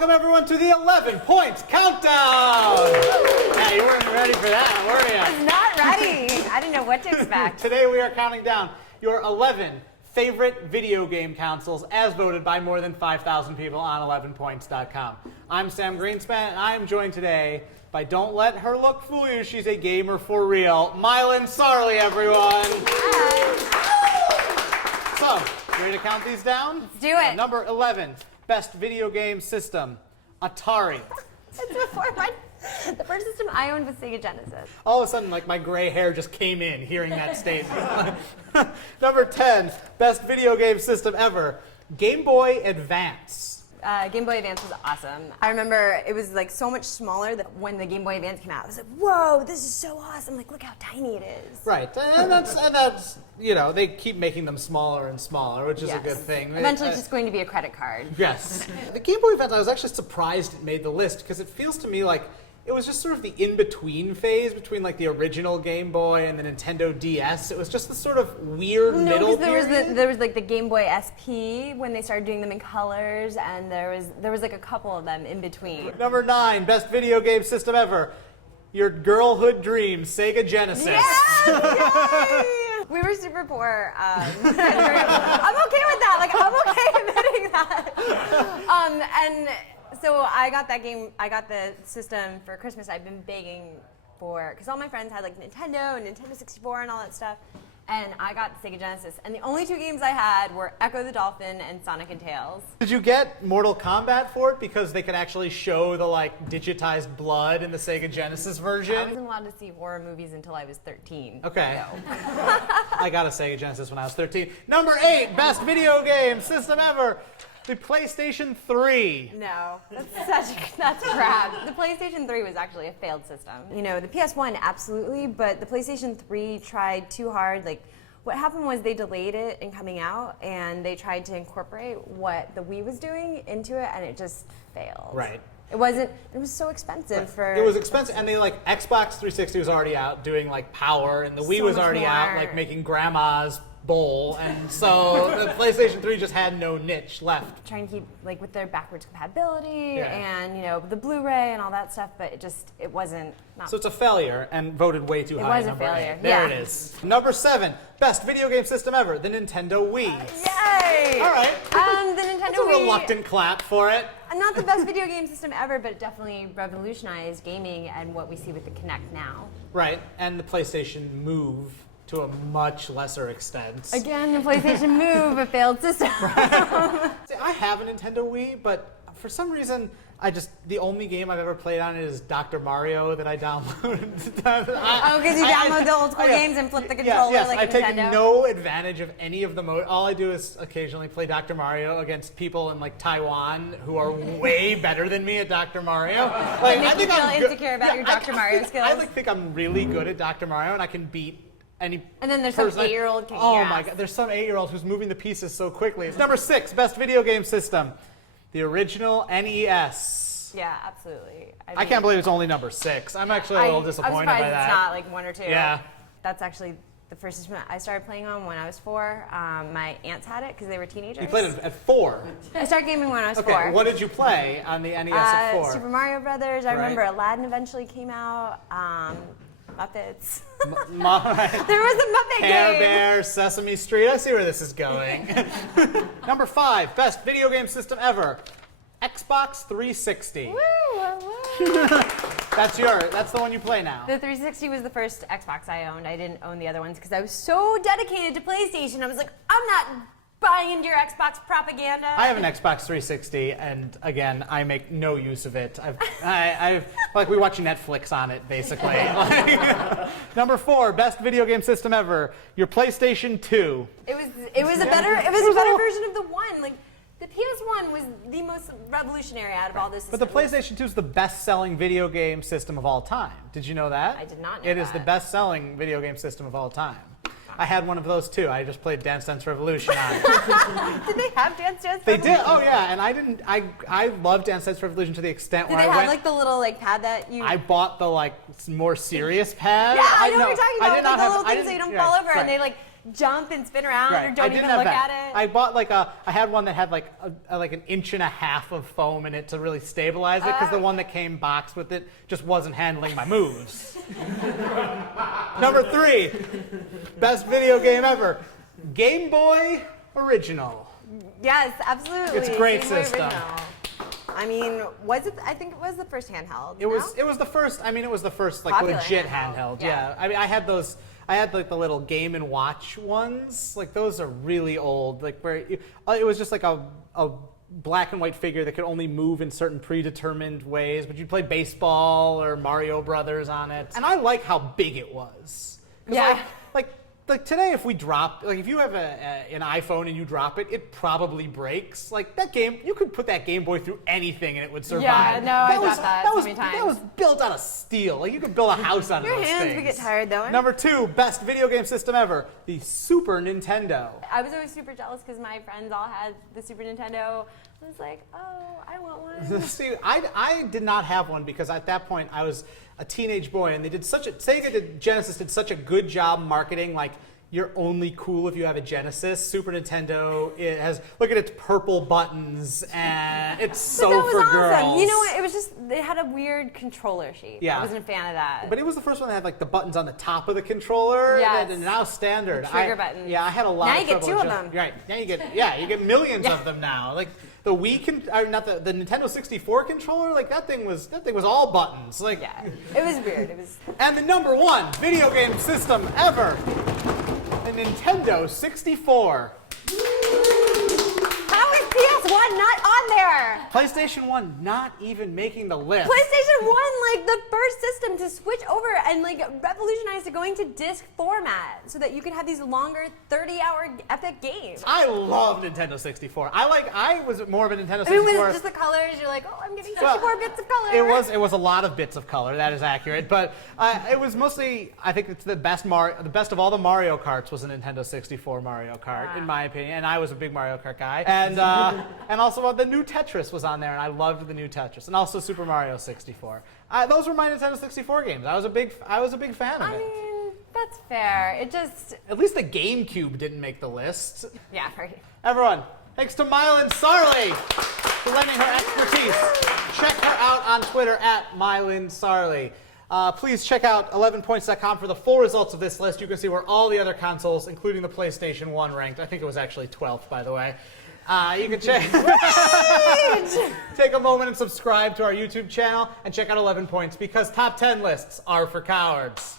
Welcome everyone to the 11 points countdown! Yeah, you weren't ready for that, were you? I was not ready. I didn't know what to expect. Today we are counting down your 11 favorite video game consoles as voted by more than 5,000 people on 11points.com. I'm Sam Greenspan, and I am joined today by Don't Let Her Look Fool You, she's a gamer for real, Milynn Sarley, everyone! Hi. So, ready to count these down? Let's do it. Number 11, best video game system, Atari. It's before the first system I owned was Sega Genesis. All of a sudden, like, my gray hair just came in hearing that statement. Number 10, best video game system ever, Game Boy Advance. Game Boy Advance was awesome. I remember it was like so much smaller that when the Game Boy Advance came out, I was like, whoa, this is so awesome. Like, look how tiny it is. Right, and that's you know, they keep making them smaller and smaller, which is a good thing. Eventually it's just going to be a credit card. Yes. The Game Boy Advance, I was actually surprised it made the list because it feels to me like it was just sort of the in-between phase between like the original Game Boy and the Nintendo DS. It was just this sort of weird middle period. There was like the Game Boy SP when they started doing them in colors, and there was like a couple of them in between. Number 9, best video game system ever, your girlhood dream, Sega Genesis. Yes! Yay! We were super poor. I'm okay with that. Like, I'm okay admitting that. And so I got that game, I got the system for Christmas. I've been begging for, because all my friends had like Nintendo and Nintendo 64 and all that stuff. And I got the Sega Genesis. And the only two games I had were Echo the Dolphin and Sonic and Tails. Did you get Mortal Kombat for it because they could actually show the like digitized blood in the Sega Genesis version? I wasn't allowed to see horror movies until I was 13. Okay. So. I got a Sega Genesis when I was 13. Number 8, best video game system ever, the PlayStation 3. No, that's crap. The PlayStation 3 was actually a failed system. You know, the PS1 absolutely, but the PlayStation 3 tried too hard. Like, what happened was they delayed it in coming out, and they tried to incorporate what the Wii was doing into it, and it just failed. Right. It was so expensive for... It was expensive, and they like, Xbox 360 was already out doing like Power, and the Wii was already out like making grandma's bowl, and so the PlayStation 3 just had no niche left. Trying to keep like with their backwards compatibility and you know the Blu-ray and all that stuff, but it wasn't. So it's a failure and voted way too high. It was a failure. 8. There it is. Number 7, best video game system ever, the Nintendo Wii. Yay! All right. The Nintendo That's a Wii. reluctant clap for it. Not the best video game system ever, but it definitely revolutionized gaming and what we see with the Kinect now. Right, and the PlayStation Move to a much lesser extent. Again, the PlayStation Move, a failed system. See, I have a Nintendo Wii, but for some reason, the only game I've ever played on it is Dr. Mario that I downloaded. Because you download the old school games and flip the controller yes, like I've Nintendo? taken no advantage of any of the all I do is occasionally play Dr. Mario against people in like Taiwan who are way better than me at Dr. Mario. Like, I think I'm insecure about your Dr. Mario skills. I think I'm really good at Dr. Mario, and I can beat and then there's some 8-year-old kicking Oh your my ass. God, there's some 8-year-old who's moving the pieces so quickly. It's number 6, best video game system, the original NES. Yeah, absolutely. I can't believe it's only number 6. I'm actually a little disappointed by that. I'm surprised it's not like 1 or 2. Yeah. That's actually the first system I started playing on when I was 4. My aunts had it because they were teenagers. You played it at 4. I started gaming when I was 4. Okay, what did you play on the NES at 4? Super Mario Brothers. I remember Aladdin eventually came out. Muppets. There was a Muppet Care game. Bear, Sesame Street. I see where this is going. Number 5, best video game system ever, Xbox 360. Woo, woo. That's the one you play now. The 360 was the first Xbox I owned. I didn't own the other ones because I was so dedicated to PlayStation. I was like, I'm not buying into your Xbox propaganda. I have an Xbox 360, and again, I make no use of it. I've like we watch Netflix on it, basically. Number 4, best video game system ever, your PlayStation 2. It was a better version of the one. Like the PS1 was the most revolutionary out of all this. But the PlayStation 2 is the best-selling video game system of all time. Did you know that? I did not know It is the best-selling video game system of all time. I had one of those too. I just played Dance Dance Revolution on it. Did they have Dance Dance Revolution? They did. Oh yeah, and I didn't. I loved Dance Dance Revolution to the extent Did where they I have went. like the little like pad that you? I bought the like more serious pad. Yeah, I know what you're talking about. I did not the have little things so you don't fall over, and they like jump and spin around or I don't didn't even have look that. at it. I bought like I had one that had like like an inch and a half of foam in it to really stabilize it, because the one that came boxed with it just wasn't handling my moves. Number 3, best video game ever, Game Boy Original. Yes, absolutely. It's a great Game Boy system. Original. I mean, was it? I think it was the first handheld. It was the first. I mean, it was the first like Popular legit handheld. handheld. Yeah. I mean, I had those. I had like the little Game and Watch ones. Like those are really old. Like where it was just like a black and white figure that could only move in certain predetermined ways. But you play baseball or Mario Brothers on it. And I like how big it was. Yeah. Like today, if we drop, like if you have an iPhone and you drop it, it probably breaks. Like that game, you could put that Game Boy through anything and it would survive. Yeah, no, I got that so many times. That was built out of steel. Like you could build a house out of Your those hands things. would get tired though. Number 2, best video game system ever, the Super Nintendo. I was always super jealous because my friends all had the Super Nintendo. I was like, oh, I want one. See, I did not have one because at that point I was a teenage boy, and they did Genesis did such a good job marketing like, you're only cool if you have a Genesis. Super Nintendo, it has, look at its purple buttons, and it's so But that was for awesome. girls. You know what? It was just, they had a weird controller shape. Yeah. I wasn't a fan of that. But it was the first one that had like the buttons on the top of the controller. Yes. And now standard. The trigger buttons. Yeah, I had a lot Now of you get trouble 2 of adjusting- them. Right. Now you get millions of them now. Like the the Nintendo 64 controller, like that thing was all buttons. Like yeah, it was weird. It was. And the number 1 video game system ever, the Nintendo 64. How is PS1 not on there? PlayStation 1 not even making the list. PlayStation 1, like the first system to switch over and like revolutionize to going to disc format so that you could have these longer 30-hour epic games. I love Nintendo 64. I was more of a Nintendo 64. I mean, was it just the colors? You're like, oh, I'm getting 64 bits of color. It was a lot of bits of color. That is accurate, but it was mostly. I think it's the best of all the Mario Karts was a Nintendo 64 Mario Kart, in my opinion. And I was a big Mario Kart guy, and also the new Tetris was on there, and I loved the new Tetris, and also Super Mario 64. Those were my Nintendo 64 games. I was a big fan of I it. mean, that's fair. It just. At least the GameCube didn't make the list. Yeah, right. Everyone, thanks to Milynn Sarley for lending her expertise. Check her out on Twitter at Milynn Sarley. Please check out 11points.com for the full results of this list. You can see where all the other consoles, including the PlayStation 1, ranked. I think it was actually 12th, by the way. You can check. Take a moment and subscribe to our YouTube channel and check out 11 Points, because top 10 lists are for cowards.